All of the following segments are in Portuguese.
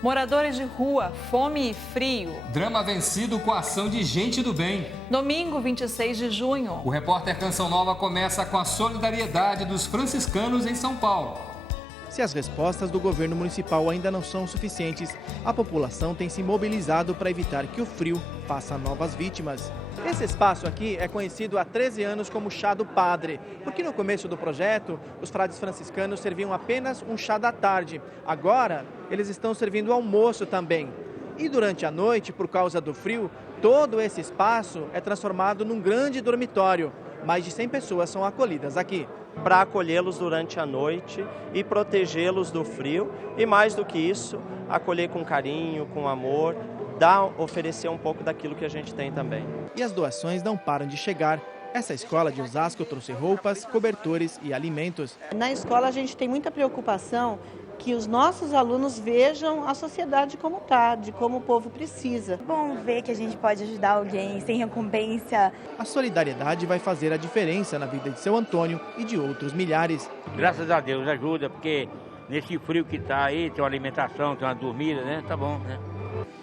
Moradores de rua, fome e frio. Drama vencido com a ação de gente do bem. Domingo, 26 de junho. O repórter Canção Nova começa com a solidariedade dos franciscanos em São Paulo. Se as respostas do governo municipal ainda não são suficientes, a população tem se mobilizado para evitar que o frio faça novas vítimas. Esse espaço aqui é conhecido há 13 anos como Chá do Padre, porque no começo do projeto, os frades franciscanos serviam apenas um chá da tarde. Agora, eles estão servindo almoço também. E durante a noite, por causa do frio, todo esse espaço é transformado num grande dormitório. Mais de 100 pessoas são acolhidas aqui. Para acolhê-los durante a noite e protegê-los do frio e, mais do que isso, acolher com carinho, com amor, oferecer um pouco daquilo que a gente tem também. E as doações não param de chegar. Essa escola de Osasco trouxe roupas, cobertores e alimentos. Na escola a gente tem muita preocupação que os nossos alunos vejam a sociedade como está, de como o povo precisa. Bom ver que a gente pode ajudar alguém sem recompensa. A solidariedade vai fazer a diferença na vida de seu Antônio e de outros milhares. Graças a Deus ajuda, porque nesse frio que está aí, tem uma alimentação, tem uma dormida, né? Tá bom, né?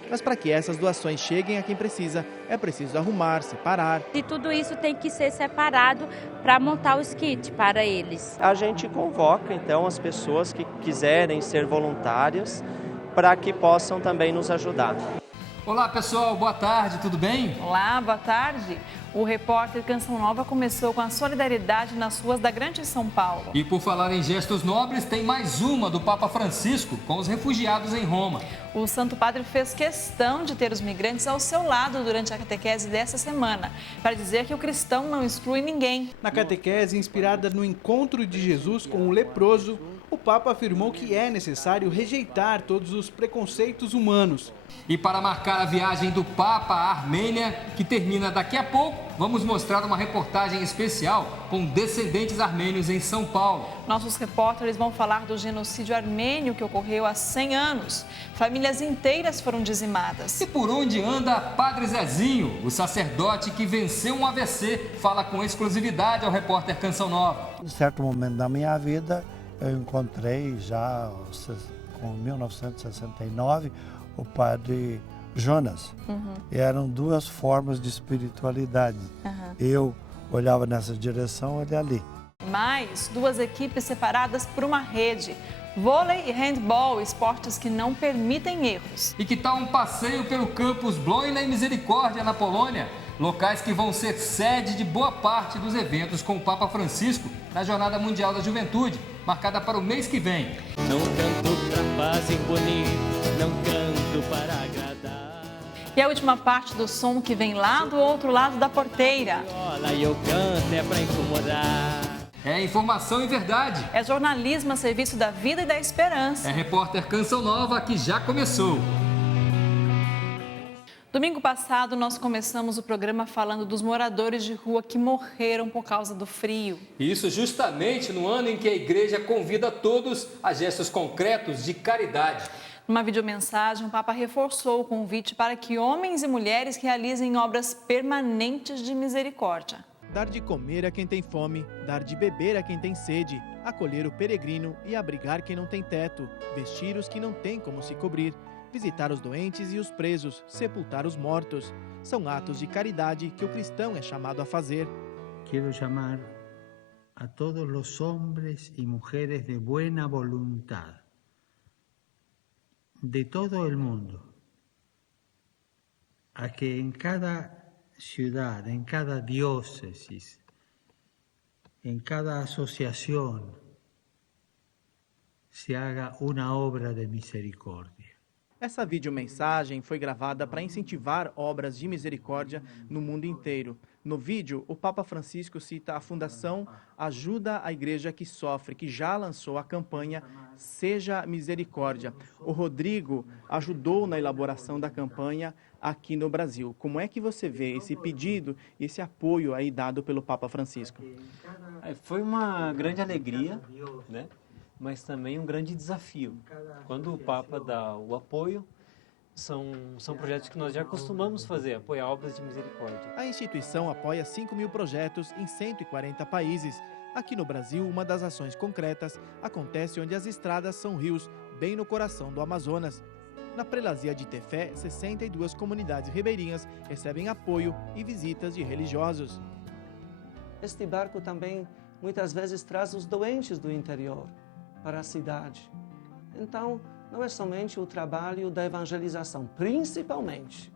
Mas para que essas doações cheguem a quem precisa, é preciso arrumar, separar. E tudo isso tem que ser separado para montar os kits para eles. A gente convoca, então, as pessoas que quiserem ser voluntárias para que possam também nos ajudar. Olá pessoal, boa tarde, tudo bem? Olá, boa tarde. O repórter Canção Nova começou com a solidariedade nas ruas da Grande São Paulo. E por falar em gestos nobres, tem mais uma do Papa Francisco com os refugiados em Roma. O Santo Padre fez questão de ter os migrantes ao seu lado durante a catequese dessa semana, para dizer que o cristão não exclui ninguém. Na catequese, inspirada no encontro de Jesus com o leproso, o Papa afirmou que é necessário rejeitar todos os preconceitos humanos. E para marcar a viagem do Papa à Armênia, que termina daqui a pouco, vamos mostrar uma reportagem especial com descendentes armênios em São Paulo. Nossos repórteres vão falar do genocídio armênio que ocorreu há 100 anos. Famílias inteiras foram dizimadas. E por onde anda Padre Zezinho, o sacerdote que venceu um AVC, fala com exclusividade ao repórter Canção Nova. Em certo momento da minha vida, eu encontrei já com 1969 o padre Jonas. E eram duas formas de espiritualidade. Eu olhava nessa direção, ele ali. Mais duas equipes separadas por uma rede. Vôlei e handball, esportes que não permitem erros. E que tal um passeio pelo campus Bloina e Misericórdia, na Polônia? Locais que vão ser sede de boa parte dos eventos com o Papa Francisco na Jornada Mundial da Juventude, marcada para o mês que vem. Não canto pra fazem bonito, não canto para agradar. E a última parte do som que vem lá do outro lado da porteira. E eu canto é pra incomodar. É informação e verdade. É jornalismo a serviço da vida e da esperança. É repórter Canção Nova que já começou. Domingo passado, nós começamos o programa falando dos moradores de rua que morreram por causa do frio. Isso justamente no ano em que a igreja convida todos a gestos concretos de caridade. Numa videomensagem, o Papa reforçou o convite para que homens e mulheres realizem obras permanentes de misericórdia. Dar de comer a quem tem fome, dar de beber a quem tem sede, acolher o peregrino e abrigar quem não tem teto, vestir os que não têm como se cobrir, visitar os doentes e os presos, sepultar os mortos. São atos de caridade que o cristão é chamado a fazer. Quero chamar a todos os homens e mulheres de buena voluntad de todo o mundo a que em cada ciudad, en cada diócesis, en cada asociación, se haga una obra de misericordia. Essa videomensagem foi gravada para incentivar obras de misericórdia no mundo inteiro. No vídeo, o Papa Francisco cita a Fundação Ajuda a Igreja que Sofre, que já lançou a campanha Seja Misericórdia. O Rodrigo ajudou na elaboração da campanha aqui no Brasil. Como é que você vê esse pedido e esse apoio aí dado pelo Papa Francisco? Foi uma grande alegria, né? Mas também um grande desafio. Quando o Papa dá o apoio, são projetos que nós já costumamos fazer, apoiar obras de misericórdia. A instituição apoia 5.000 projetos em 140 países. Aqui no Brasil, uma das ações concretas acontece onde as estradas são rios, bem no coração do Amazonas. Na prelazia de Tefé, 62 comunidades ribeirinhas recebem apoio e visitas de religiosos. Este barco também muitas vezes traz os doentes do interior para a cidade. Então, não é somente o trabalho da evangelização, principalmente,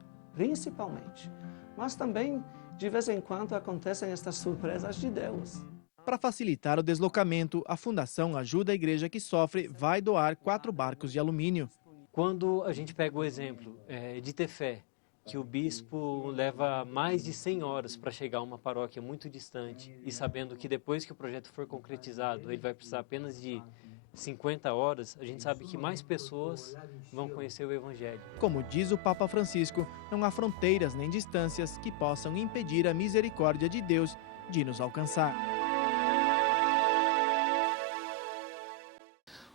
mas também, de vez em quando, acontecem estas surpresas de Deus. Para facilitar o deslocamento, a Fundação Ajuda a Igreja que Sofre vai doar 4 barcos de alumínio. Quando a gente pega o exemplo de Tefé, que o bispo leva mais de 100 horas para chegar a uma paróquia muito distante e sabendo que depois que o projeto for concretizado, ele vai precisar apenas de 50 horas, a gente sabe que mais pessoas vão conhecer o Evangelho. Como diz o Papa Francisco, não há fronteiras nem distâncias que possam impedir a misericórdia de Deus de nos alcançar.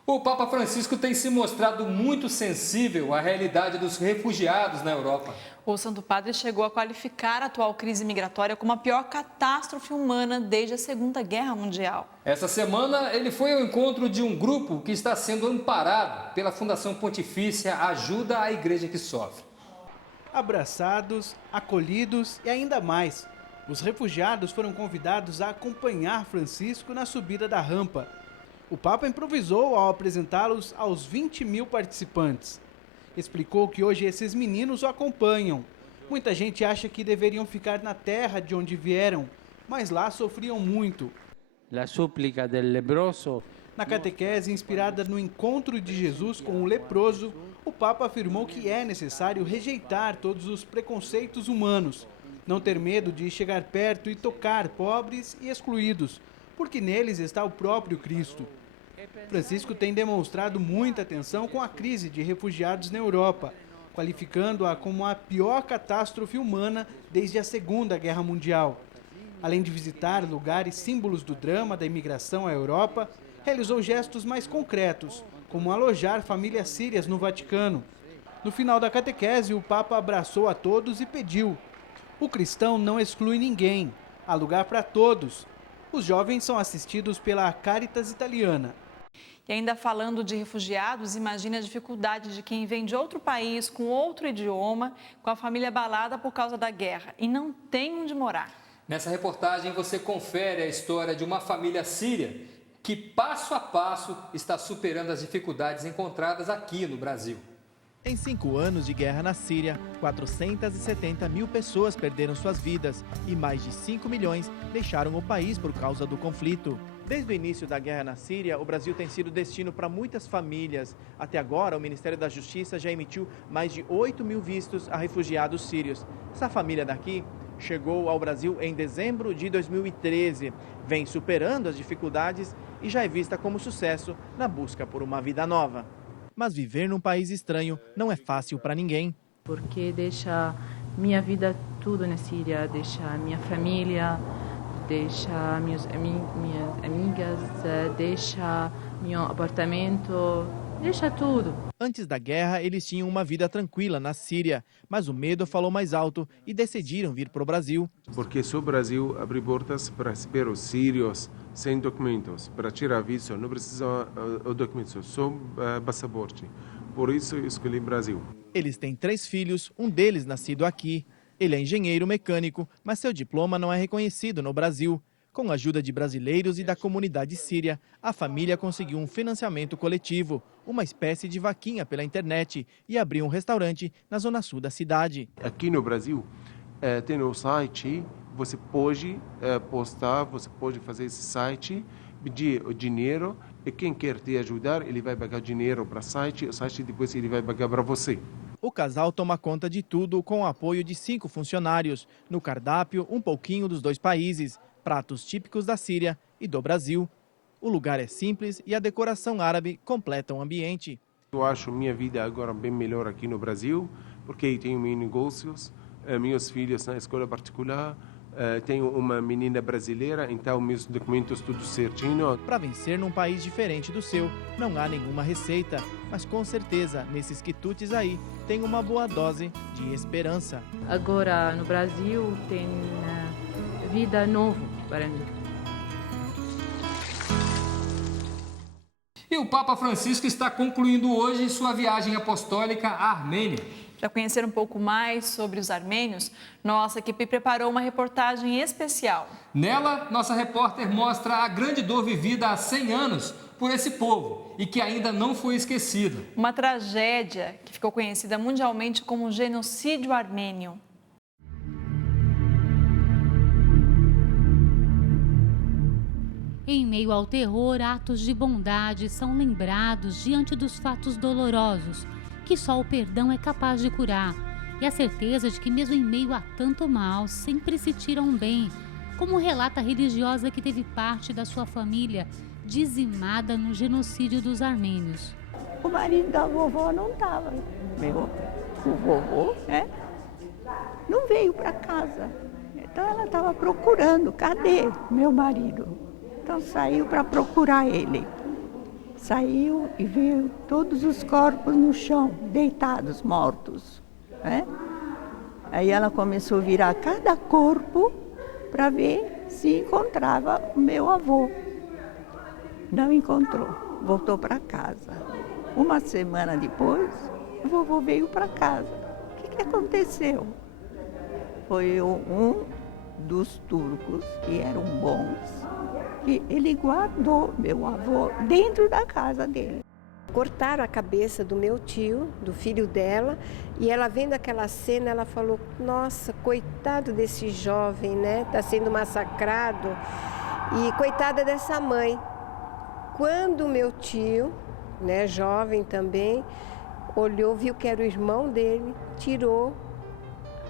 O Papa Francisco tem se mostrado muito sensível à realidade dos refugiados na Europa. O Santo Padre chegou a qualificar a atual crise migratória como a pior catástrofe humana desde a Segunda Guerra Mundial. Essa semana, ele foi ao encontro de um grupo que está sendo amparado pela Fundação Pontifícia Ajuda a Igreja que Sofre. Abraçados, acolhidos e ainda mais. Os refugiados foram convidados a acompanhar Francisco na subida da rampa. O Papa improvisou ao apresentá-los aos 20 mil participantes. Explicou que hoje esses meninos o acompanham. Muita gente acha que deveriam ficar na terra de onde vieram, mas lá sofriam muito. La súplica del leproso. Na catequese inspirada no encontro de Jesus com o leproso, o Papa afirmou que é necessário rejeitar todos os preconceitos humanos, não ter medo de chegar perto e tocar pobres e excluídos, porque neles está o próprio Cristo. Francisco tem demonstrado muita atenção com a crise de refugiados na Europa, qualificando-a como a pior catástrofe humana desde a Segunda Guerra Mundial. Além de visitar lugares símbolos do drama da imigração à Europa, realizou gestos mais concretos, como alojar famílias sírias no Vaticano. No final da catequese, o Papa abraçou a todos e pediu: o cristão não exclui ninguém, há lugar para todos. Os jovens são assistidos pela Caritas Italiana. E ainda falando de refugiados, imagine a dificuldade de quem vem de outro país, com outro idioma, com a família abalada por causa da guerra e não tem onde morar. Nessa reportagem você confere a história de uma família síria que, passo a passo, está superando as dificuldades encontradas aqui no Brasil. Em 5 anos de guerra na Síria, 470 mil pessoas perderam suas vidas e mais de 5 milhões deixaram o país por causa do conflito. Desde o início da guerra na Síria, o Brasil tem sido destino para muitas famílias. Até agora, o Ministério da Justiça já emitiu mais de 8 mil vistos a refugiados sírios. Essa família daqui chegou ao Brasil em dezembro de 2013, vem superando as dificuldades e já é vista como sucesso na busca por uma vida nova. Mas viver num país estranho não é fácil para ninguém. Porque deixa minha vida tudo na Síria, deixa minha família, deixa minhas amigas, deixa meu apartamento, deixa tudo. Antes da guerra, eles tinham uma vida tranquila na Síria, mas o medo falou mais alto e decidiram vir para o Brasil. Porque só o Brasil abre portas para receber os sírios sem documentos. Para tirar visto, não precisa o documento, só passaporte. Por isso, eu escolhi o Brasil. Eles têm 3 filhos, um deles nascido aqui. Ele é engenheiro mecânico, mas seu diploma não é reconhecido no Brasil. Com a ajuda de brasileiros e da comunidade síria, a família conseguiu um financiamento coletivo, uma espécie de vaquinha pela internet, e abriu um restaurante na zona sul da cidade. Aqui no Brasil, tem o site, você pode postar, você pode fazer esse site, pedir o dinheiro, e quem quer te ajudar, ele vai pagar dinheiro para o site depois ele vai pagar para você. O casal toma conta de tudo com o apoio de 5 funcionários. No cardápio, um pouquinho dos 2 países, pratos típicos da Síria e do Brasil. O lugar é simples e a decoração árabe completa o ambiente. Eu acho minha vida agora bem melhor aqui no Brasil, porque eu tenho meus negócios, meus filhos na escola particular, tenho uma menina brasileira, então meus documentos tudo certinho. Para vencer num país diferente do seu, não há nenhuma receita, mas com certeza nesses quitutes aí tem uma boa dose de esperança. Agora no Brasil tem vida nova para mim. E o Papa Francisco está concluindo hoje sua viagem apostólica à Armênia. Para conhecer um pouco mais sobre os armênios, nossa equipe preparou uma reportagem especial. Nela, nossa repórter mostra a grande dor vivida há 100 anos por esse povo e que ainda não foi esquecida. Uma tragédia que ficou conhecida mundialmente como genocídio armênio. Em meio ao terror, atos de bondade são lembrados diante dos fatos dolorosos, que só o perdão é capaz de curar, e a certeza de que mesmo em meio a tanto mal, sempre se tiram bem, como relata a religiosa que teve parte da sua família dizimada no genocídio dos armênios. O marido da vovó não estava, o vovô, não veio para casa, então ela estava procurando, cadê meu marido? Então saiu para procurar ele. Saiu e viu todos os corpos no chão, deitados, mortos. Aí ela começou a virar cada corpo para ver se encontrava o meu avô. Não encontrou, voltou para casa. Uma semana depois, o vovô veio para casa. O que aconteceu? Foi um dos turcos que eram bons, que ele guardou meu avô dentro da casa dele. Cortaram a cabeça do meu tio, do filho dela, e ela vendo aquela cena, ela falou, nossa, coitado desse jovem, né? Tá sendo massacrado, e coitada dessa mãe. Quando meu tio, né, jovem também, olhou, viu que era o irmão dele, tirou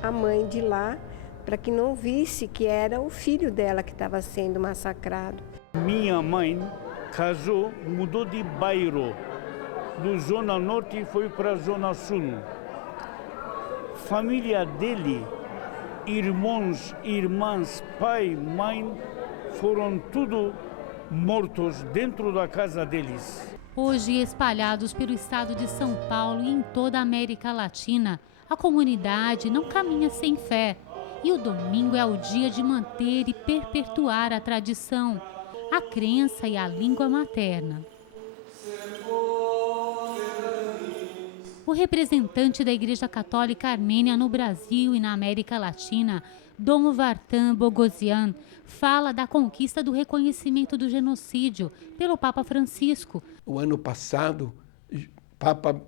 a mãe de lá, para que não visse que era o filho dela que estava sendo massacrado. Minha mãe casou, mudou de bairro, do Zona Norte e foi para a Zona Sul. Família dele, irmãos, irmãs, pai, mãe, foram tudo mortos dentro da casa deles. Hoje, espalhados pelo estado de São Paulo e em toda a América Latina, a comunidade não caminha sem fé. E o domingo é o dia de manter e perpetuar a tradição, a crença e a língua materna. O representante da Igreja Católica Armênia no Brasil e na América Latina, Dom Vartan Bogosian, fala da conquista do reconhecimento do genocídio pelo Papa Francisco. O ano passado, Papa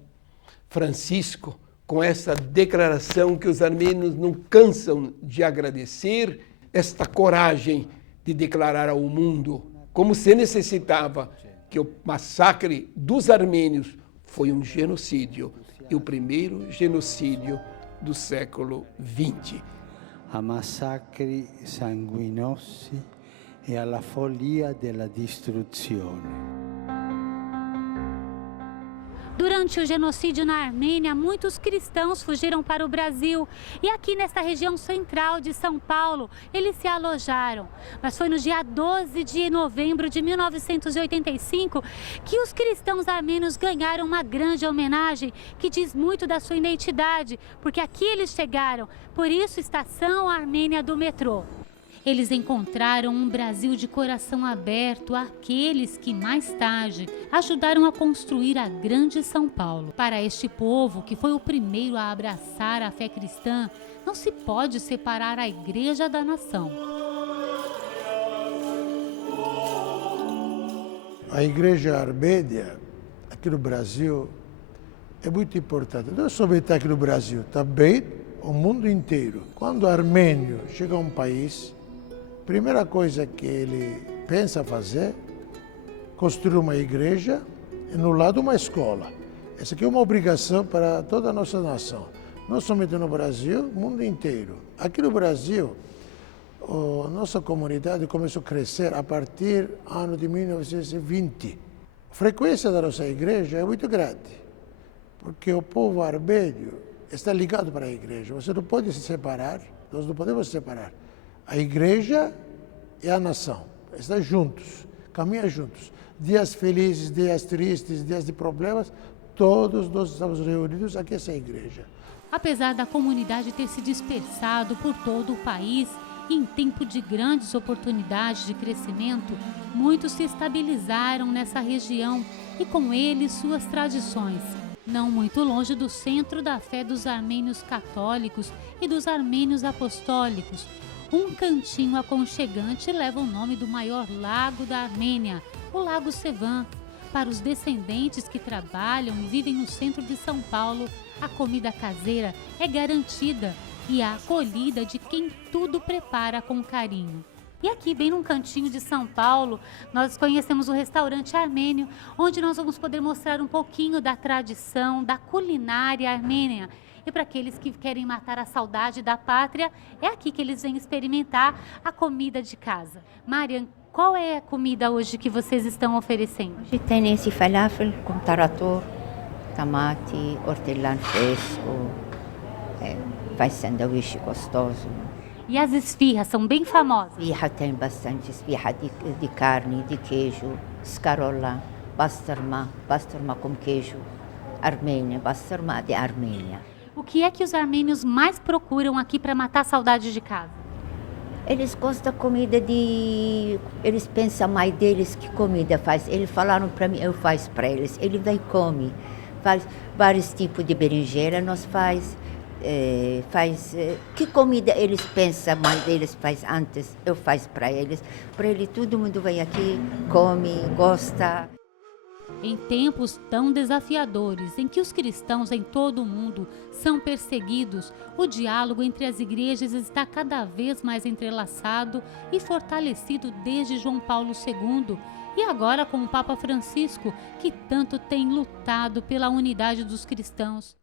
Francisco, com essa declaração que os armênios não cansam de agradecer, esta coragem de declarar ao mundo como se necessitava que o massacre dos armênios foi um genocídio, e o primeiro genocídio do século XX. A massacri sanguinosi e alla follia della distruzione. Durante o genocídio na Armênia, muitos cristãos fugiram para o Brasil. E aqui nesta região central de São Paulo, eles se alojaram. Mas foi no dia 12 de novembro de 1985 que os cristãos armênios ganharam uma grande homenagem que diz muito da sua identidade, porque aqui eles chegaram. Por isso, Estação Armênia do metrô. Eles encontraram um Brasil de coração aberto àqueles que, mais tarde, ajudaram a construir a grande São Paulo. Para este povo, que foi o primeiro a abraçar a fé cristã, não se pode separar a igreja da nação. A igreja armênia, aqui no Brasil, é muito importante. Não somente aqui no Brasil, também o mundo inteiro. Quando o armênio chega a um país, a primeira coisa que ele pensa fazer é construir uma igreja e no lado uma escola. Essa aqui é uma obrigação para toda a nossa nação, não somente no Brasil, no mundo inteiro. Aqui no Brasil, a nossa comunidade começou a crescer a partir do ano de 1920. A frequência da nossa igreja é muito grande, porque o povo armênio está ligado para a igreja. Você não pode se separar, nós não podemos separar. A igreja e a nação estão juntos, caminham juntos. Dias felizes, dias tristes, dias de problemas, todos nós estamos reunidos aqui nessa igreja. Apesar da comunidade ter se dispersado por todo o país, E em tempo de grandes oportunidades de crescimento, muitos se estabilizaram nessa região e com eles suas tradições. Não muito longe do centro da fé dos armênios católicos e dos armênios apostólicos, um cantinho aconchegante leva o nome do maior lago da Armênia, o Lago Sevan. Para os descendentes que trabalham e vivem no centro de São Paulo, a comida caseira é garantida e a acolhida de quem tudo prepara com carinho. E aqui, bem num cantinho de São Paulo, nós conhecemos o restaurante armênio, onde nós vamos poder mostrar um pouquinho da tradição, da culinária armênia. E para aqueles que querem matar a saudade da pátria, é aqui que eles vêm experimentar a comida de casa. Marian, qual é a comida hoje que vocês estão oferecendo? Hoje tem esse falafel com tarator, tomate, hortelã fresco, faz sanduíche gostoso. E as esfirras são bem famosas? Esfirra tem bastante, esfirra de carne, de queijo, escarola, basturma com queijo, Armênia, basturma de Armênia. O que é que os armênios mais procuram aqui para matar a saudade de casa? Eles gostam da comida de... Eles pensam mais deles que comida faz. Eles falaram para mim, eu faço para eles. Ele vem e come. Faz vários tipos de berinjela, nós faz... que comida eles pensam mais deles faz antes, eu faço para eles. Para ele, todo mundo vem aqui, come, gosta. Em tempos tão desafiadores, em que os cristãos em todo o mundo são perseguidos, o diálogo entre as igrejas está cada vez mais entrelaçado e fortalecido desde João Paulo II, e agora com o Papa Francisco, que tanto tem lutado pela unidade dos cristãos.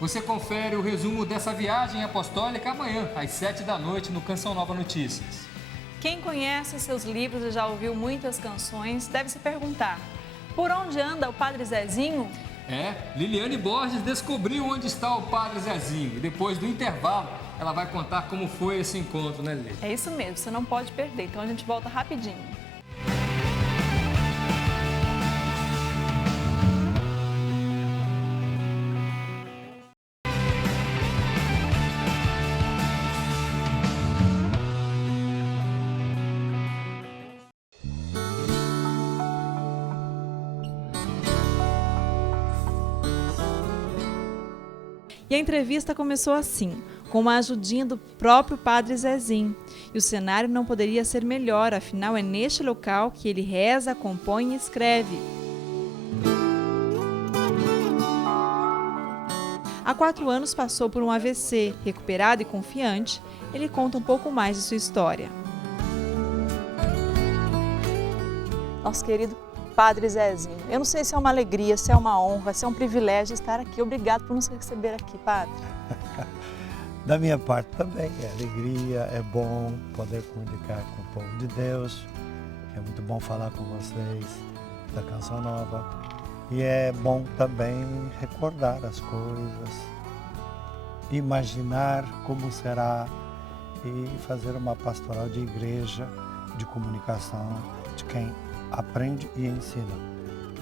Você confere o resumo dessa viagem apostólica amanhã, às 7 da noite, no Canção Nova Notícias. Quem conhece seus livros e já ouviu muitas canções deve se perguntar: por onde anda o Padre Zezinho? Liliane Borges descobriu onde está o Padre Zezinho e depois do intervalo ela vai contar como foi esse encontro, né, Lili? É isso mesmo, você não pode perder, então a gente volta rapidinho. E a entrevista começou assim, com uma ajudinha do próprio Padre Zezinho. E o cenário não poderia ser melhor, afinal é neste local que ele reza, compõe e escreve. Há 4 anos passou por um AVC, recuperado e confiante, ele conta um pouco mais de sua história. Nosso querido Padre Zezinho, eu não sei se é uma alegria, se é uma honra, se é um privilégio estar aqui. Obrigado por nos receber aqui, Padre. Da minha parte também, é alegria, é bom poder comunicar com o povo de Deus, é muito bom falar com vocês da Canção Nova e é bom também recordar as coisas, imaginar como será e fazer uma pastoral de igreja, de comunicação, de quem aprende e ensina.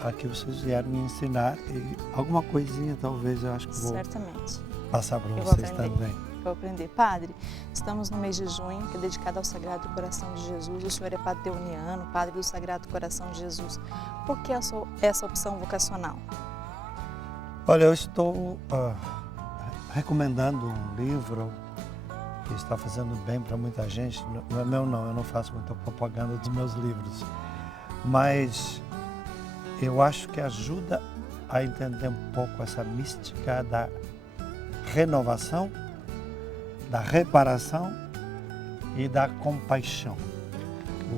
Aqui vocês vieram me ensinar e alguma coisinha talvez eu acho que vou passar para vocês também. Vou aprender. Padre, estamos no mês de junho, que é dedicado ao Sagrado Coração de Jesus. O senhor é padre deuniano, padre do Sagrado Coração de Jesus. Por que essa opção vocacional? Olha, eu estou recomendando um livro que está fazendo bem para muita gente. Não é meu não, eu não faço muita propaganda dos meus livros. Mas eu acho que ajuda a entender um pouco essa mística da renovação, da reparação e da compaixão.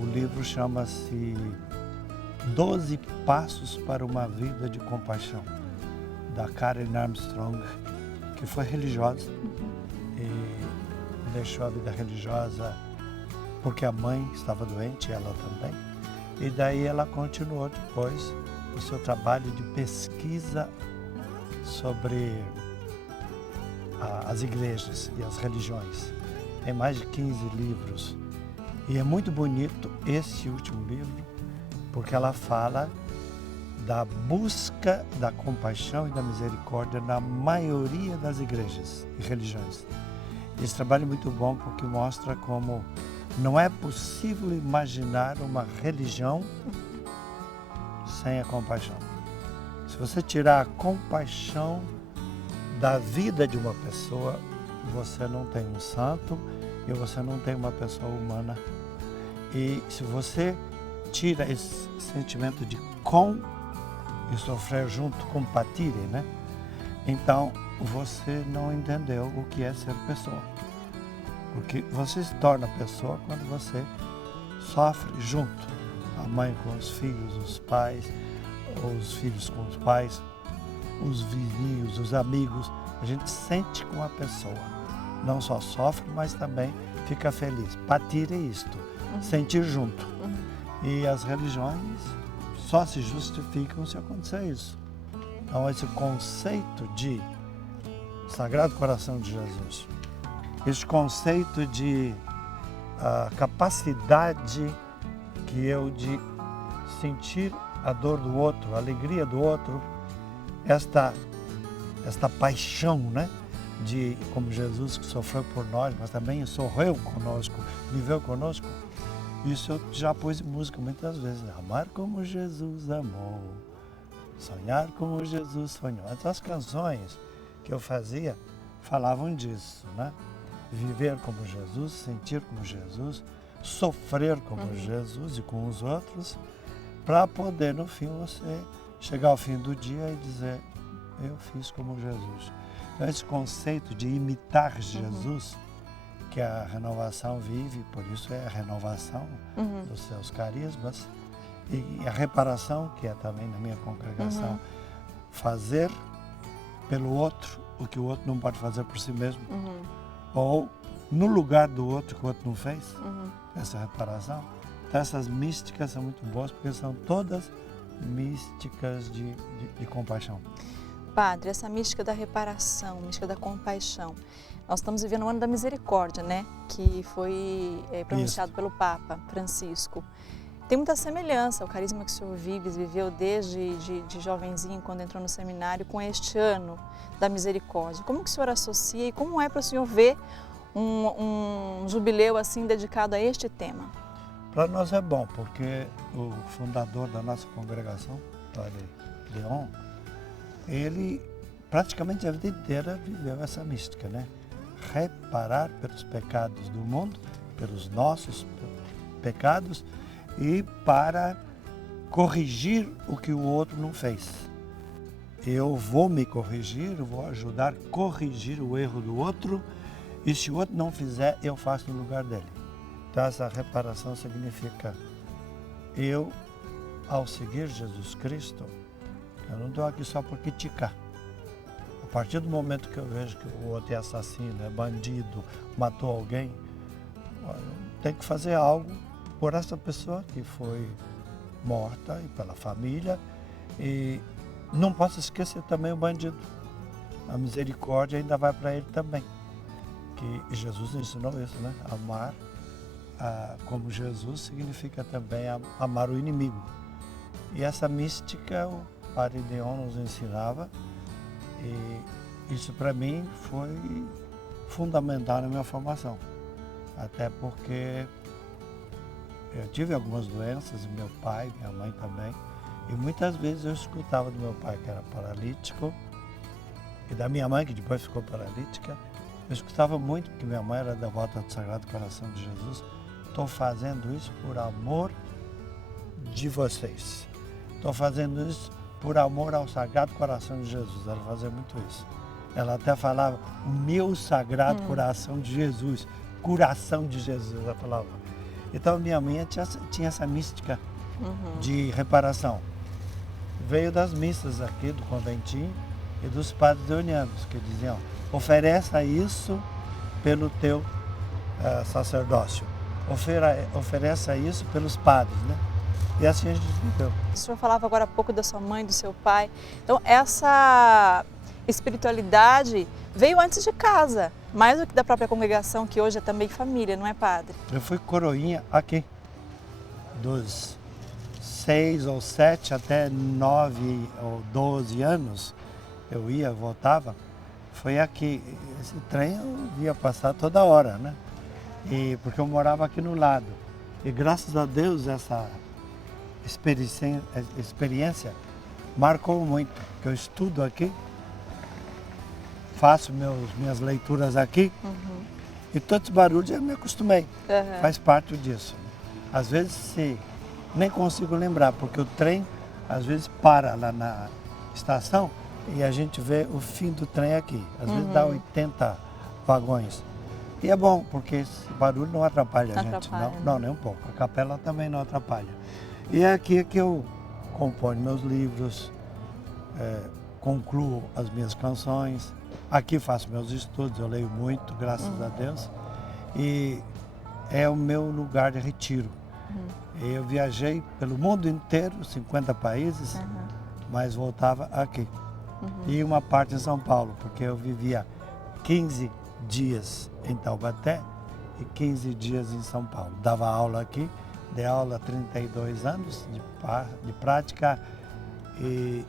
O livro chama-se 12 Passos para uma Vida de Compaixão, da Karen Armstrong, que foi religiosa e deixou a vida religiosa porque a mãe estava doente, ela também. E daí ela continuou depois o seu trabalho de pesquisa sobre as igrejas e as religiões. Tem mais de 15 livros. E é muito bonito esse último livro, porque ela fala da busca da compaixão e da misericórdia na maioria das igrejas e religiões. Esse trabalho é muito bom porque mostra como não é possível imaginar uma religião sem a compaixão. Se você tirar a compaixão da vida de uma pessoa, você não tem um santo e você não tem uma pessoa humana. E se você tira esse sentimento de e sofrer junto, compatire, né? Então você não entendeu o que é ser pessoa. Porque você se torna pessoa quando você sofre junto. A mãe com os pais, os filhos com os pais, os vizinhos, os amigos. A gente sente com a pessoa. Não só sofre, mas também fica feliz. Patire isto, sentir junto. E as religiões só se justificam se acontecer isso. Então, esse conceito de Sagrado Coração de Jesus, esse conceito de capacidade que eu de sentir a dor do outro, a alegria do outro, esta paixão, né? De como Jesus que sofreu por nós, mas também sorriu conosco, viveu conosco. Isso eu já pus em música muitas vezes. Amar como Jesus amou, sonhar como Jesus sonhou. Essas canções que eu fazia falavam disso, né? Viver como Jesus, sentir como Jesus, sofrer como Jesus e com os outros, para poder no fim você chegar ao fim do dia e dizer, eu fiz como Jesus. Então esse conceito de imitar Jesus, que a renovação vive, por isso é a renovação dos seus carismas, e a reparação, que é também na minha congregação, fazer pelo outro o que o outro não pode fazer por si mesmo, ou no lugar do outro que o outro não fez, essa reparação. Então essas místicas são muito boas, porque são todas místicas de compaixão. Padre, essa mística da reparação, mística da compaixão, nós estamos vivendo o ano da misericórdia, né? Que foi pronunciado pelo Papa Francisco. Tem muita semelhança, o carisma que o senhor viveu desde de jovenzinho, quando entrou no seminário, com este ano da misericórdia. Como que o senhor associa e como é para o senhor ver um jubileu assim dedicado a este tema? Para nós é bom, porque o fundador da nossa congregação, Padre Leon, ele praticamente a vida inteira viveu essa mística, né? Reparar pelos pecados do mundo, pelos nossos pecados e para corrigir o que o outro não fez. Eu vou me corrigir, eu vou ajudar a corrigir o erro do outro e se o outro não fizer, eu faço no lugar dele. Então essa reparação significa eu, ao seguir Jesus Cristo, eu não estou aqui só por criticar. A partir do momento que eu vejo que o outro é assassino, é bandido, matou alguém, tem que fazer algo por essa pessoa que foi morta e pela família. E não posso esquecer também o bandido. A misericórdia ainda vai para ele também. Que Jesus ensinou isso, né? Amar como Jesus significa também amar o inimigo. E essa mística o Padre Leon nos ensinava. E isso para mim foi fundamental na minha formação, até porque eu tive algumas doenças, meu pai, minha mãe também, e muitas vezes eu escutava do meu pai que era paralítico e da minha mãe que depois ficou paralítica, eu escutava muito que minha mãe era devota do Sagrado Coração de Jesus. Estou fazendo isso por amor de vocês, estou fazendo isso por amor ao Sagrado Coração de Jesus. Ela fazia muito isso. Ela até falava, o meu Sagrado Coração de Jesus, coração de Jesus, ela falava. Então minha mãe tinha essa mística de reparação. Veio das missas aqui do conventinho e dos padres leonianos, que diziam, ofereça isso pelo teu sacerdócio, ofereça isso pelos padres, né? E assim a gente viveu. O senhor falava agora há pouco da sua mãe, do seu pai. Então, essa espiritualidade veio antes de casa, mais do que da própria congregação, que hoje é também família, não é, padre? Eu fui coroinha aqui, dos 6 ou 7 até 9 ou 12 anos, eu ia, voltava, foi aqui. Esse trem eu via passar toda hora, né? Porque eu morava aqui no lado. E graças a Deus essa experiência marcou muito, porque eu estudo aqui, faço minhas leituras aqui, e todos os barulhos eu me acostumei, faz parte disso. Às vezes nem consigo lembrar, porque o trem às vezes para lá na estação e a gente vê o fim do trem aqui, às vezes dá 80 vagões. E é bom, porque esse barulho não atrapalha a gente, não, nem um pouco. A capela também não atrapalha. E é aqui que eu componho meus livros, concluo as minhas canções, aqui faço meus estudos, eu leio muito, graças a Deus, e é o meu lugar de retiro. Eu viajei pelo mundo inteiro, 50 países, mas voltava aqui. E uma parte em São Paulo, porque eu vivia 15 dias em Taubaté e 15 dias em São Paulo. Dava aula aqui, dei aula há 32 anos de prática e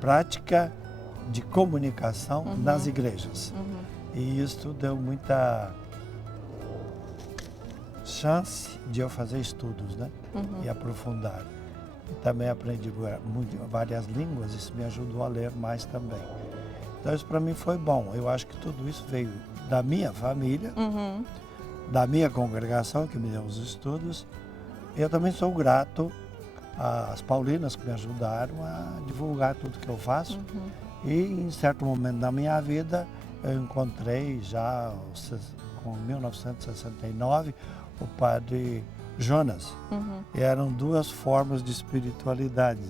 prática de comunicação nas igrejas. E isso deu muita chance de eu fazer estudos, né? E aprofundar. E também aprendi várias línguas, isso me ajudou a ler mais também. Então isso para mim foi bom. Eu acho que tudo isso veio da minha família, da minha congregação, que me deu os estudos. Eu também sou grato às paulinas que me ajudaram a divulgar tudo que eu faço. E em certo momento da minha vida, eu encontrei já, com 1969, o padre Jonas. E eram duas formas de espiritualidade.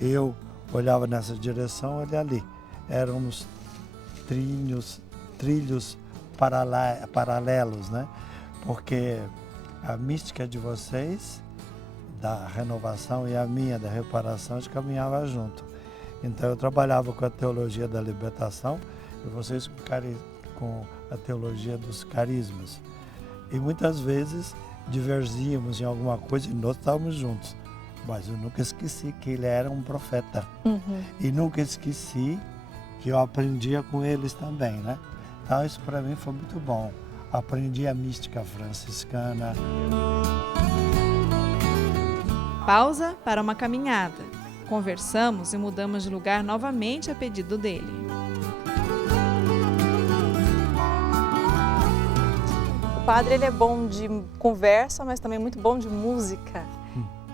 Eu olhava nessa direção, ele ali. Eram uns trilhos paralelos, né? Porque a mística de vocês, da renovação, e a minha, da reparação, a gente caminhava junto. Então eu trabalhava com a teologia da libertação e vocês com a teologia dos carismas. E muitas vezes divergíamos em alguma coisa e nós estávamos juntos. Mas eu nunca esqueci que ele era um profeta. E nunca esqueci que eu aprendia com eles também, né? Então isso para mim foi muito bom. Aprendi a mística franciscana. Pausa para uma caminhada. Conversamos e mudamos de lugar novamente a pedido dele. O padre ele é bom de conversa, mas também muito bom de música.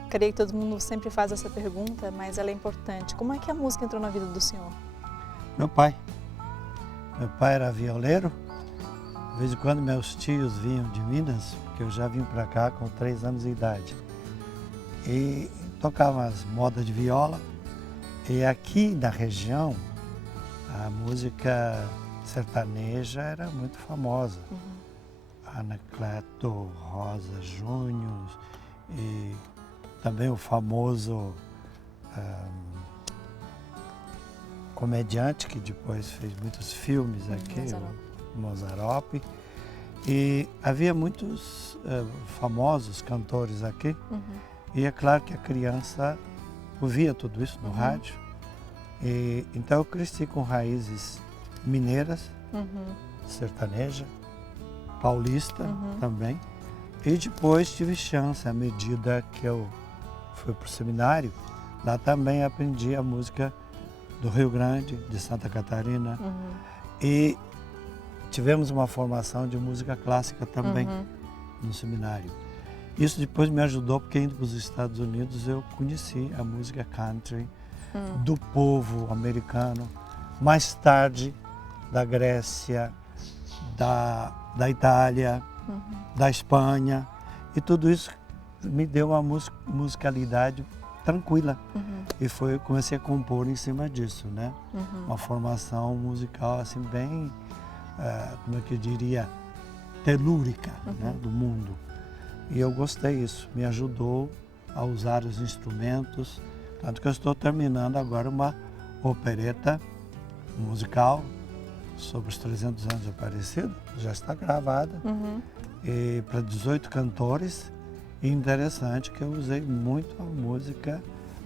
Creio que todo mundo sempre faz essa pergunta, mas ela é importante. Como é que a música entrou na vida do senhor? Meu pai. Meu pai era violeiro. De vez em quando meus tios vinham de Minas, porque eu já vim para cá com 3 anos de idade. E tocavam as modas de viola. E aqui na região, a música sertaneja era muito famosa. Anacleto, Rosa Júnior e também o famoso comediante que depois fez muitos filmes aqui, o Mazzaropi. E havia muitos famosos cantores aqui. E é claro que a criança ouvia tudo isso no rádio. E, então eu cresci com raízes mineiras, sertaneja, paulista também. E depois tive chance, à medida que eu fui para o seminário, lá também aprendi a música do Rio Grande, de Santa Catarina. E tivemos uma formação de música clássica também no seminário. Isso depois me ajudou, porque indo para os Estados Unidos eu conheci a música country do povo americano, mais tarde da Grécia, da Itália, da Espanha, e tudo isso me deu uma musicalidade tranquila. E comecei a compor em cima disso, né? Uma formação musical assim bem, como é que eu diria, telúrica, né? Do mundo. E eu gostei disso, me ajudou a usar os instrumentos, tanto que eu estou terminando agora uma opereta musical sobre os 300 anos de Aparecida, já está gravada. para 18 cantores. E interessante que eu usei muito a música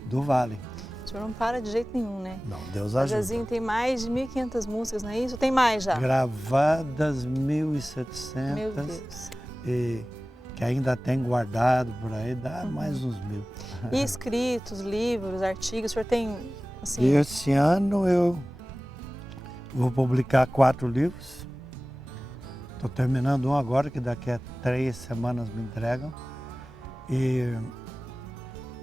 do Vale. O senhor não para de jeito nenhum, né? Não, Deus ajuda. Zezinho tem mais de 1.500 músicas, não é isso? Tem mais já? Gravadas 1.700. Meu Deus. E que ainda tem guardado por aí, dá mais uns 1.000. E escritos, livros, artigos, o senhor tem, assim... E esse ano eu vou publicar 4 livros. Estou terminando um agora, que daqui a 3 semanas me entregam. E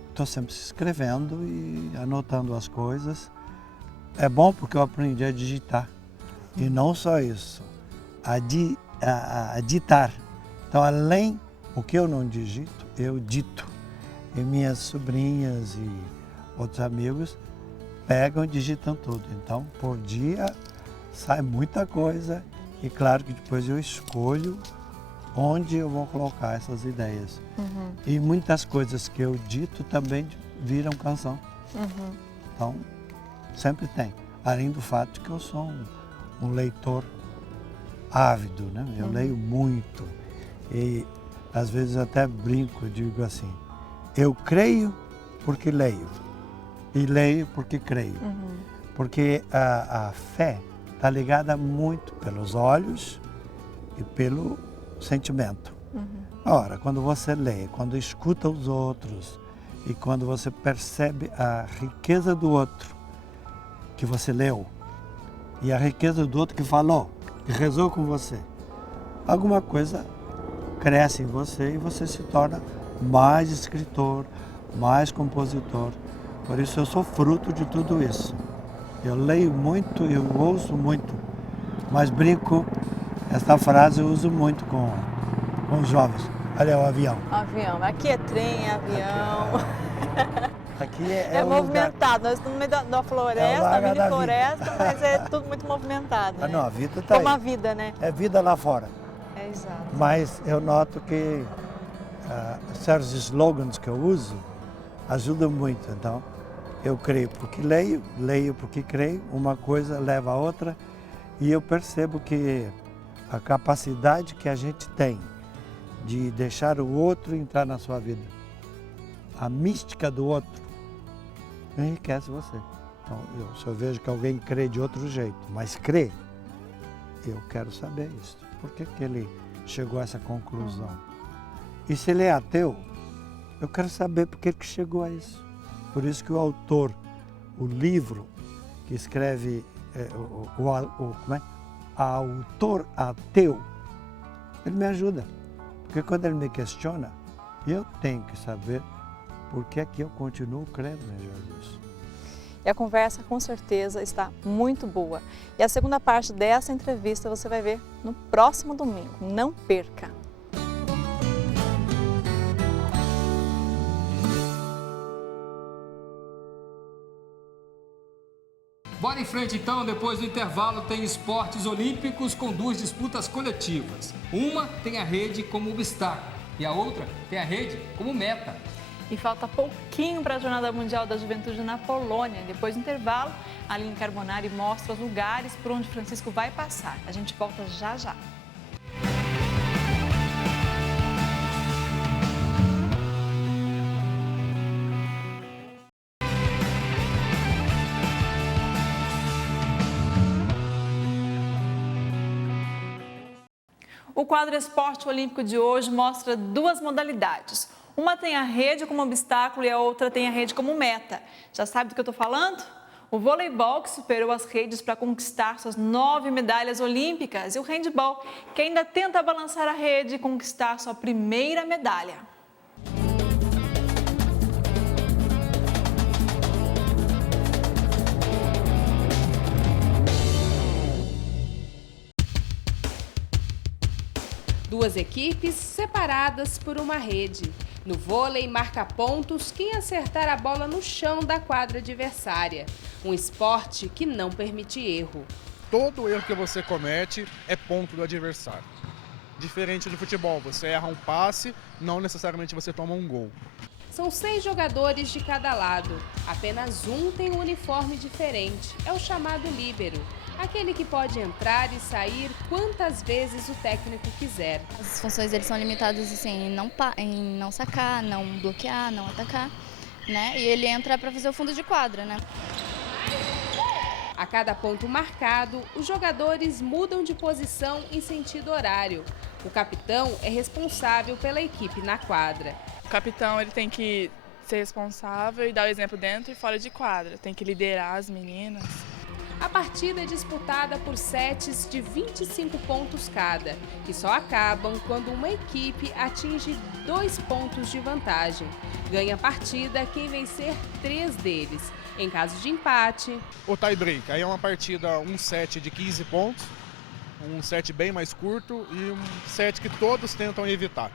estou sempre escrevendo e anotando as coisas. É bom porque eu aprendi a digitar. E não só isso, a ditar. Então, além o que eu não digito, eu dito. E minhas sobrinhas e outros amigos pegam e digitam tudo. Então, por dia sai muita coisa. E claro que depois eu escolho onde eu vou colocar essas ideias. E muitas coisas que eu dito também viram canção. Então, sempre tem. Além do fato que eu sou um leitor ávido, né? Eu leio muito. E às vezes até brinco, eu digo assim, eu creio porque leio. E leio porque creio. Porque a fé está ligada muito pelos olhos e pelo sentimento. Ora, quando você lê, quando escuta os outros e quando você percebe a riqueza do outro que você leu e a riqueza do outro que falou, que rezou com você, alguma coisa cresce em você e você se torna mais escritor, mais compositor. Por isso eu sou fruto de tudo isso. Eu leio muito, eu ouço muito, mas brinco, esta frase eu uso muito com os jovens. Olha o avião. Avião. Aqui é trem, é avião. Aqui é é movimentado. Nós estamos no meio da floresta, mini floresta, mas é tudo muito movimentado. Né? Não, a vida está como aí. A vida, né? É vida lá fora. É exato. Mas eu noto que certos slogans que eu uso ajudam muito. Então, eu creio porque leio, leio porque creio, uma coisa leva a outra. E eu percebo que a capacidade que a gente tem de deixar o outro entrar na sua vida, a mística do outro, enriquece você. Então, se eu vejo que alguém crê de outro jeito, mas crê, eu quero saber isso. Por que ele chegou a essa conclusão? E se ele é ateu, eu quero saber por que ele chegou a isso. Por isso que o autor, o livro que escreve, autor ateu, ele me ajuda. Porque quando ele me questiona, eu tenho que saber por que é que eu continuo crendo em Jesus. E a conversa, com certeza, está muito boa. E a segunda parte dessa entrevista você vai ver no próximo domingo. Não perca! Bora em frente então, depois do intervalo tem esportes olímpicos com 2 disputas coletivas. Uma tem a rede como obstáculo e a outra tem a rede como meta. E falta pouquinho para a Jornada Mundial da Juventude na Polônia. Depois do intervalo, a Aline Carbonari mostra os lugares por onde Francisco vai passar. A gente volta já já. O quadro Esporte Olímpico de hoje mostra 2 modalidades. Uma tem a rede como obstáculo e a outra tem a rede como meta. Já sabe do que eu estou falando? O voleibol, que superou as redes para conquistar suas 9 medalhas olímpicas, e o handebol, que ainda tenta balançar a rede e conquistar sua primeira medalha. Duas equipes separadas por uma rede. No vôlei, marca pontos quem acertar a bola no chão da quadra adversária. Um esporte que não permite erro. Todo erro que você comete é ponto do adversário. Diferente do futebol, você erra um passe, não necessariamente você toma um gol. São 6 jogadores de cada lado. Apenas um tem um uniforme diferente. É o chamado líbero. Aquele que pode entrar e sair quantas vezes o técnico quiser. As funções deles são limitadas assim, em não sacar, não bloquear, não atacar, né? E ele entra para fazer o fundo de quadra, né? A cada ponto marcado, os jogadores mudam de posição em sentido horário. O capitão é responsável pela equipe na quadra. O capitão ele tem que ser responsável e dar o exemplo dentro e fora de quadra. Tem que liderar as meninas. A partida é disputada por sets de 25 pontos cada, que só acabam quando uma equipe atinge 2 pontos de vantagem. Ganha a partida quem vencer 3 deles. Em caso de empate... O tie break, aí é uma partida, um set de 15 pontos, um set bem mais curto e um set que todos tentam evitar.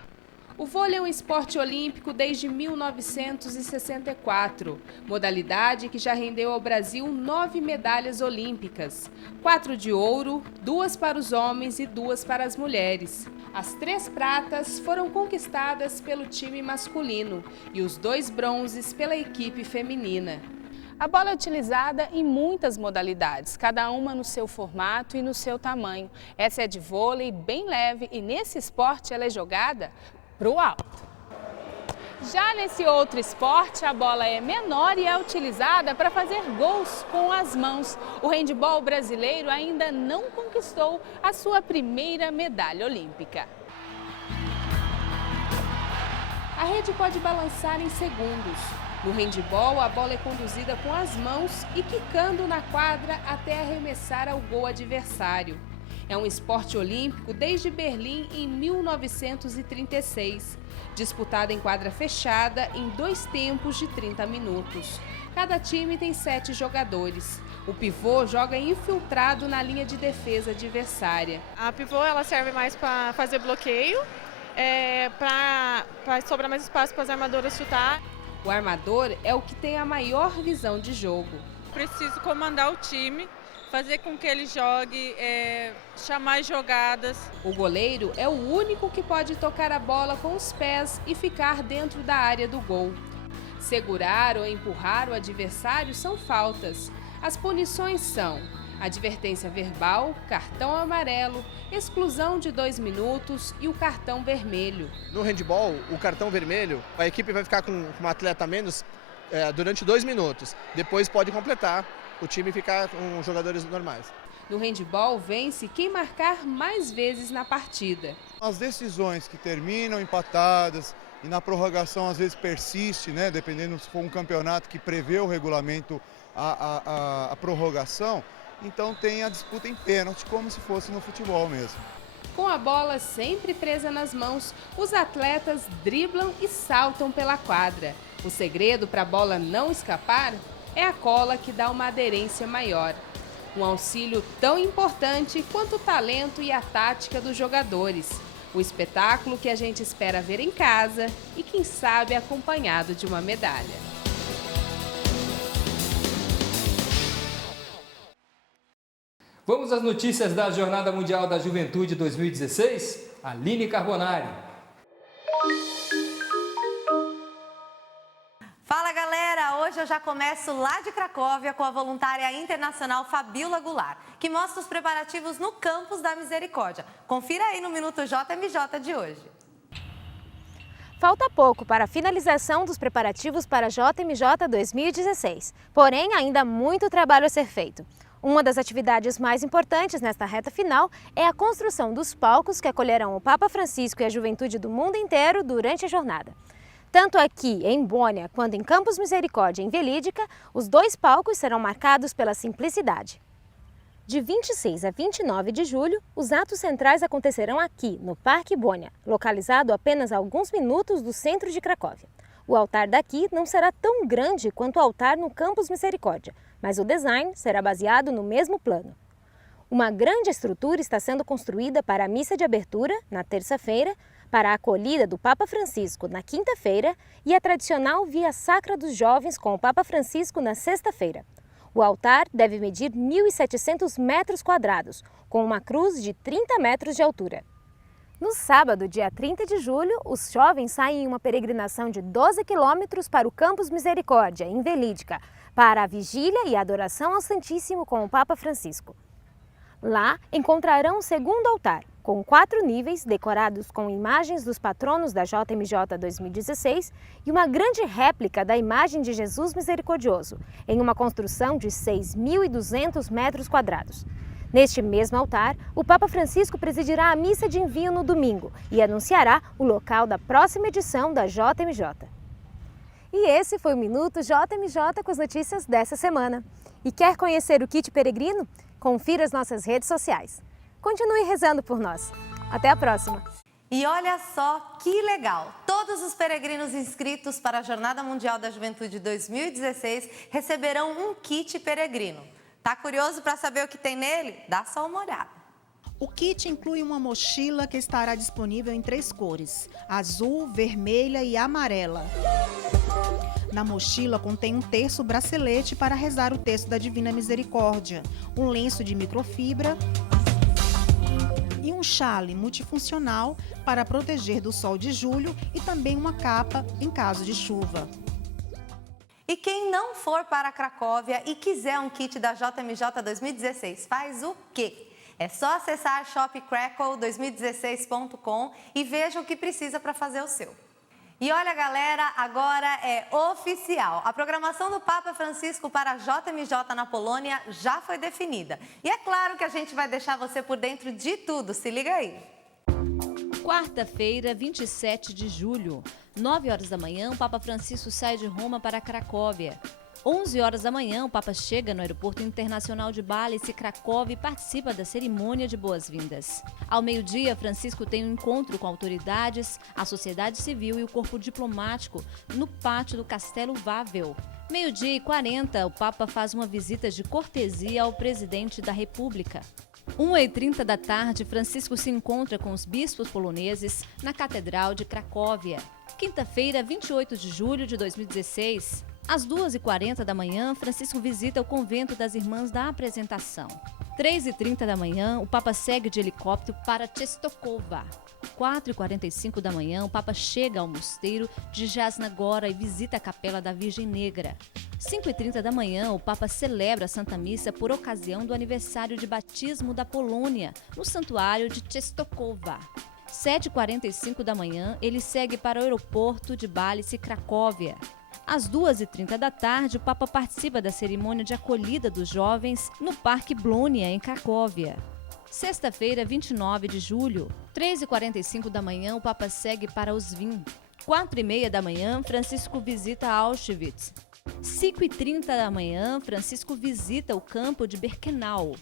O vôlei é um esporte olímpico desde 1964, modalidade que já rendeu ao Brasil 9 medalhas olímpicas, 4 de ouro, 2 para os homens e 2 para as mulheres. As 3 pratas foram conquistadas pelo time masculino e os 2 bronzes pela equipe feminina. A bola é utilizada em muitas modalidades, cada uma no seu formato e no seu tamanho. Essa é de vôlei, bem leve, e nesse esporte ela é jogada para o alto. Já nesse outro esporte, a bola é menor e é utilizada para fazer gols com as mãos. O handebol brasileiro ainda não conquistou a sua primeira medalha olímpica. A rede pode balançar em segundos. No handebol, a bola é conduzida com as mãos e quicando na quadra até arremessar ao gol adversário. É um esporte olímpico desde Berlim em 1936, disputado em quadra fechada em 2 tempos de 30 minutos. Cada time tem 7 jogadores. O pivô joga infiltrado na linha de defesa adversária. A pivô ela serve mais para fazer bloqueio, para sobrar mais espaço para as armadoras chutar. O armador é o que tem a maior visão de jogo. Preciso comandar o time, fazer com que ele jogue, chamar as jogadas. O goleiro é o único que pode tocar a bola com os pés e ficar dentro da área do gol. Segurar ou empurrar o adversário são faltas. As punições são advertência verbal, cartão amarelo, exclusão de 2 minutos e o cartão vermelho. No handebol, o cartão vermelho, a equipe vai ficar com um atleta a menos durante 2 minutos. Depois pode completar, o time ficar com jogadores normais. No handebol, vence quem marcar mais vezes na partida. As decisões que terminam empatadas e na prorrogação às vezes persiste, né? Dependendo se for um campeonato que prevê o regulamento a prorrogação, então tem a disputa em pênalti, como se fosse no futebol mesmo. Com a bola sempre presa nas mãos, os atletas driblam e saltam pela quadra. O segredo para a bola não escapar é a cola, que dá uma aderência maior. Um auxílio tão importante quanto o talento e a tática dos jogadores. O espetáculo que a gente espera ver em casa e, quem sabe, acompanhado de uma medalha. Vamos às notícias da Jornada Mundial da Juventude 2016? Aline Carbonari. Fala galera, hoje eu já começo lá de Cracóvia com a voluntária internacional Fabiola Goulart, que mostra os preparativos no Campus da Misericórdia. Confira aí no Minuto JMJ de hoje. Falta pouco para a finalização dos preparativos para a JMJ 2016, porém ainda há muito trabalho a ser feito. Uma das atividades mais importantes nesta reta final é a construção dos palcos que acolherão o Papa Francisco e a juventude do mundo inteiro durante a jornada. Tanto aqui em Bônia quanto em Campos Misericórdia, em Velídica, os 2 palcos serão marcados pela simplicidade. De 26 a 29 de julho, os atos centrais acontecerão aqui, no Parque Bônia, localizado a apenas alguns minutos do centro de Cracóvia. O altar daqui não será tão grande quanto o altar no Campus Misericórdia, mas o design será baseado no mesmo plano. Uma grande estrutura está sendo construída para a missa de abertura, na terça-feira, para a acolhida do Papa Francisco, na quinta-feira, e a tradicional Via Sacra dos Jovens com o Papa Francisco na sexta-feira. O altar deve medir 1.700 metros quadrados, com uma cruz de 30 metros de altura. No sábado, dia 30 de julho, os jovens saem em uma peregrinação de 12 quilômetros para o Campus Misericórdia, em Velídica, para a vigília e a adoração ao Santíssimo com o Papa Francisco. Lá encontrarão um segundo altar, com 4 níveis decorados com imagens dos patronos da JMJ 2016 e uma grande réplica da imagem de Jesus Misericordioso, em uma construção de 6.200 metros quadrados. Neste mesmo altar, o Papa Francisco presidirá a missa de envio no domingo e anunciará o local da próxima edição da JMJ. E esse foi o Minuto JMJ com as notícias dessa semana. E quer conhecer o kit peregrino? Confira as nossas redes sociais. Continue rezando por nós. Até a próxima! E olha só que legal! Todos os peregrinos inscritos para a Jornada Mundial da Juventude 2016 receberão um kit peregrino. Tá curioso para saber o que tem nele? Dá só uma olhada. O kit inclui uma mochila que estará disponível em 3 cores: azul, vermelha e amarela. Na mochila contém um terço bracelete para rezar o texto da Divina Misericórdia, um lenço de microfibra e um chale multifuncional para proteger do sol de julho e também uma capa em caso de chuva. E quem não for para Cracóvia e quiser um kit da JMJ 2016, faz o quê? É só acessar shopcrackle2016.com e veja o que precisa para fazer o seu. E olha, galera, agora é oficial. A programação do Papa Francisco para a JMJ na Polônia já foi definida. E é claro que a gente vai deixar você por dentro de tudo. Se liga aí. Quarta-feira, 27 de julho, 9 horas da manhã, o Papa Francisco sai de Roma para Cracóvia. 11 horas da manhã, o Papa chega no Aeroporto Internacional de Balice, Cracóvia, e participa da cerimônia de boas-vindas. Ao meio-dia, Francisco tem um encontro com autoridades, a sociedade civil e o corpo diplomático no pátio do Castelo Wawel. 12h40, o Papa faz uma visita de cortesia ao presidente da República. 1h30 da tarde, Francisco se encontra com os bispos poloneses na Catedral de Cracóvia. Quinta-feira, 28 de julho de 2016, às 2h40 da manhã, Francisco visita o convento das Irmãs da Apresentação. 3h30 da manhã, o Papa segue de helicóptero para Częstochowa. 4h45 da manhã, o Papa chega ao mosteiro de Jasna-Góra e visita a Capela da Virgem Negra. 5h30 da manhã, o Papa celebra a Santa Missa por ocasião do aniversário de batismo da Polônia, no santuário de Częstochowa. 7h45 da manhã, ele segue para o aeroporto de Balice, Cracóvia. Às 2h30 da tarde, o Papa participa da cerimônia de acolhida dos jovens no Parque Blônia, em Cracóvia. Sexta-feira, 29 de julho, 3h45 da manhã, o Papa segue para Osvin. 4h30 da manhã, Francisco visita Auschwitz. 5h30 da manhã, Francisco visita o campo de Birkenau.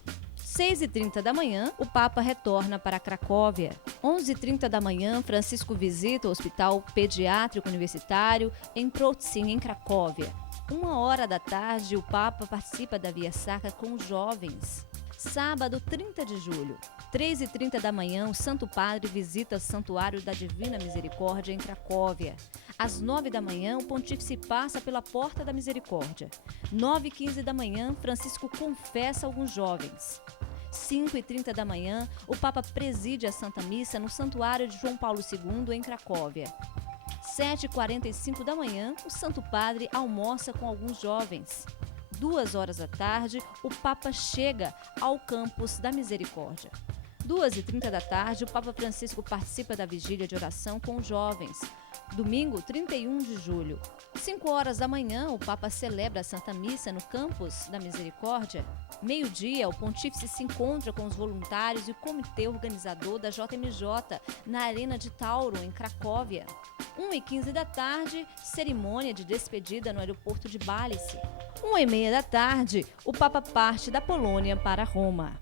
6h30 da manhã, o Papa retorna para Cracóvia. 11h30 da manhã, Francisco visita o Hospital Pediátrico Universitário em Protzin, em Cracóvia. 1h da tarde, o Papa participa da Via Sacra com os jovens. Sábado, 30 de julho, 3h30 da manhã, o Santo Padre visita o Santuário da Divina Misericórdia em Cracóvia. Às 9 da manhã, o Pontífice passa pela Porta da Misericórdia. 9h15 da manhã, Francisco confessa alguns jovens. 5h30 da manhã, o Papa preside a Santa Missa no Santuário de João Paulo II, em Cracóvia. 7h45 da manhã, o Santo Padre almoça com alguns jovens. 2h da tarde, o Papa chega ao Campus da Misericórdia. 2h30 da tarde, o Papa Francisco participa da vigília de oração com os jovens. Domingo, 31 de julho. 5h da manhã, o Papa celebra a Santa Missa no Campus da Misericórdia. Meio-dia, o Pontífice se encontra com os voluntários e o comitê organizador da JMJ na Arena de Tauro, em Cracóvia. 1h15 da tarde, cerimônia de despedida no aeroporto de Balice. 1h30 da tarde, o Papa parte da Polônia para Roma.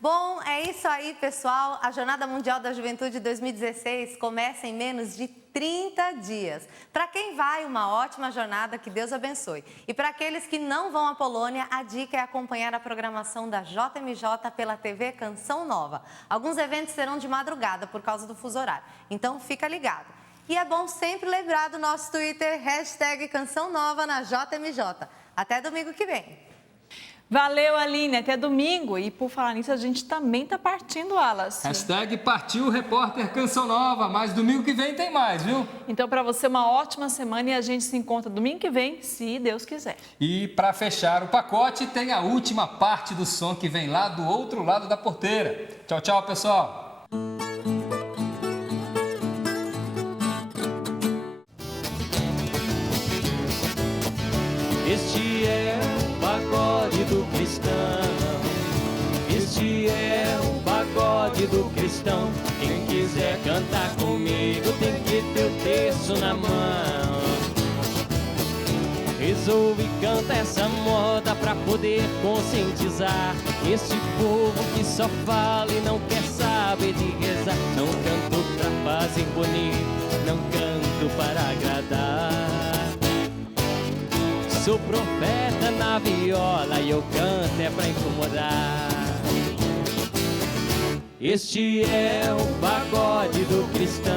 Bom, é isso aí, pessoal. A Jornada Mundial da Juventude 2016 começa em menos de 30 dias. Para quem vai, uma ótima jornada, que Deus abençoe. E para aqueles que não vão à Polônia, a dica é acompanhar a programação da JMJ pela TV Canção Nova. Alguns eventos serão de madrugada por causa do fuso horário, então fica ligado. E é bom sempre lembrar do nosso Twitter, #Canção Nova na JMJ. Até domingo que vem. Valeu, Aline. Até domingo. E por falar nisso, a gente também tá partindo, Wallace. Hashtag partiu repórter Canção Nova. Mas domingo que vem tem mais, viu? Então, para você, uma ótima semana e a gente se encontra domingo que vem, se Deus quiser. E para fechar o pacote, tem a última parte do som que vem lá do outro lado da porteira. Tchau, tchau, pessoal. Este é o pagode do cristão. Este é o pagode do cristão. Quem quiser cantar comigo tem que ter o terço na mão. Resolve cantar essa moda pra poder conscientizar este povo que só fala e não quer saber de rezar. Não canto pra fazer bonito, não canto para agradar. Sou profeta na viola e eu canto é pra incomodar. Este é o pagode do cristão.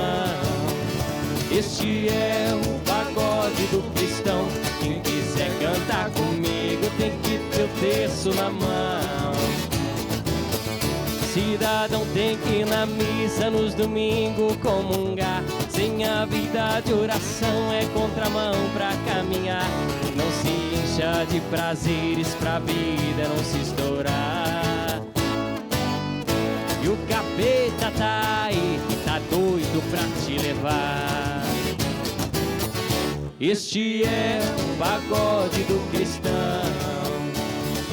Este é o pagode do cristão. Quem quiser cantar comigo tem que ter o terço na mão. Cidadão tem que ir na missa nos domingos comungar. Sem a vida de oração é contramão pra caminhar. Não se encha de prazeres pra vida não se estourar. E o capeta tá aí, tá doido pra te levar. Este é o pagode do cristão.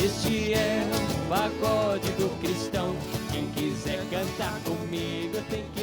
Este é o pagode do cristão. Quem quiser cantar comigo tem que